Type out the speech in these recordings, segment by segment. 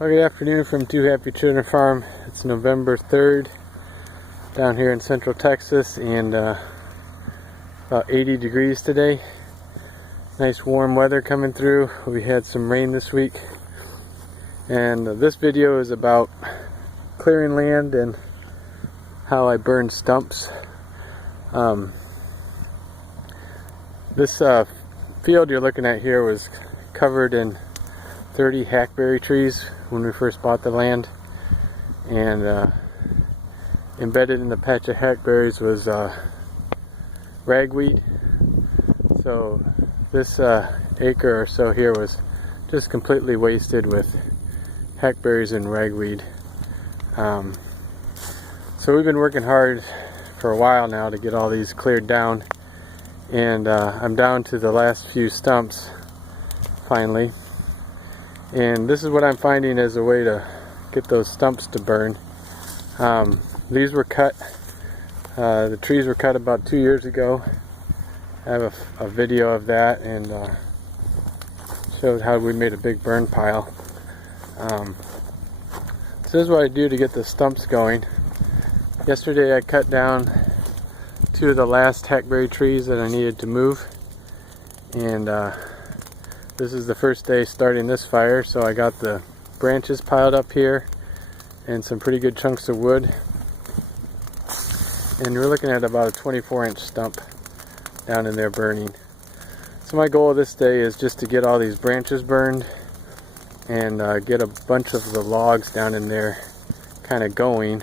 Well, good afternoon from Two Happy Children Farm. It's November 3rd down here in Central Texas, and about 80 degrees today. Nice warm weather coming through. We had some rain this week, and this video is about clearing land and how I burn stumps. This field you're looking at here was covered in 30 hackberry trees when we first bought the land, and embedded in the patch of hackberries was ragweed. So this acre or so here was just completely wasted with hackberries and ragweed. So we've been working hard for a while now to get all these cleared down, and I'm down to the last few stumps finally. And this is what I'm finding as a way to get those stumps to burn. These were cut, the trees were cut about 2 years ago. I have a video of that, and showed how we made a big burn pile. So this is what I do to get the stumps going. Yesterday I cut down 2 of the last hackberry trees that I needed to move, and this is the first day starting this fire, so I got the branches piled up here and some pretty good chunks of wood. And we're looking at about a 24-inch stump down in there burning. So my goal of this day is just to get all these branches burned and get a bunch of the logs down in there kind of going.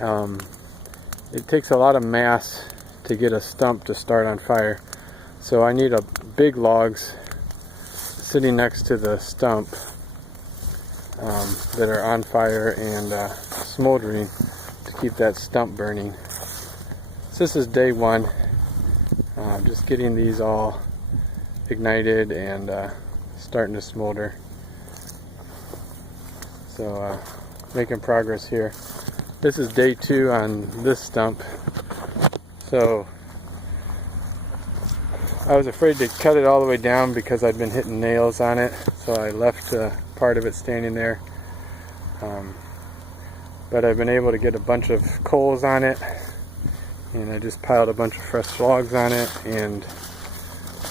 It takes a lot of mass to get a stump to start on fire, so I need big logs sitting next to the stump that are on fire and smoldering to keep that stump burning. So this is day 1, just getting these all ignited and starting to smolder. So making progress here. This is day 2 on this stump. So I was afraid to cut it all the way down because I'd been hitting nails on it, so I left part of it standing there. But I've been able to get a bunch of coals on it, and I just piled a bunch of fresh logs on it, and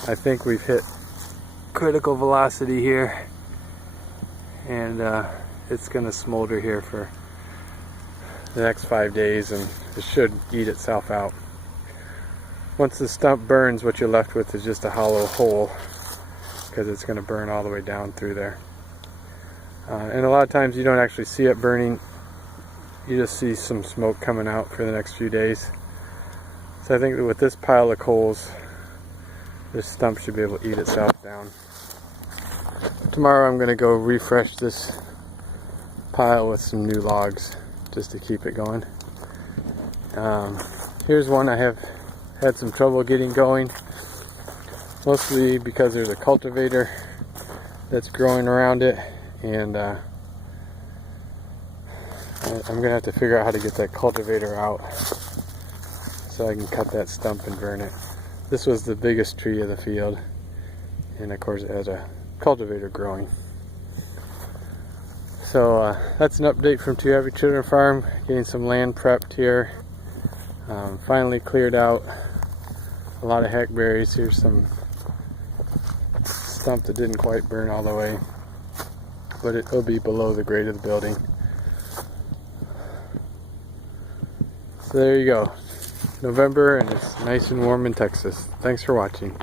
I think we've hit critical velocity here, and it's going to smolder here for the next 5 days, and it should eat itself out. Once the stump burns, what you're left with is just a hollow hole, because it's going to burn all the way down through there. And a lot of times you don't actually see it burning, you just see some smoke coming out for the next few days. So I think that with this pile of coals, this stump should be able to eat itself down. Tomorrow I'm going to go refresh this pile with some new logs just to keep it going. Here's one I have had some trouble getting going, mostly because there's a cultivator that's growing around it, and I'm gonna have to figure out how to get that cultivator out so I can cut that stump and burn it. This was the biggest tree of the field, and of course it has a cultivator growing. So that's an update from Two Happy Children Farm, getting some land prepped here. Finally cleared out a lot of hackberries. Here's some stump that didn't quite burn all the way, but it'll be below the grade of the building. So there you go. November, and it's nice and warm in Texas. Thanks for watching.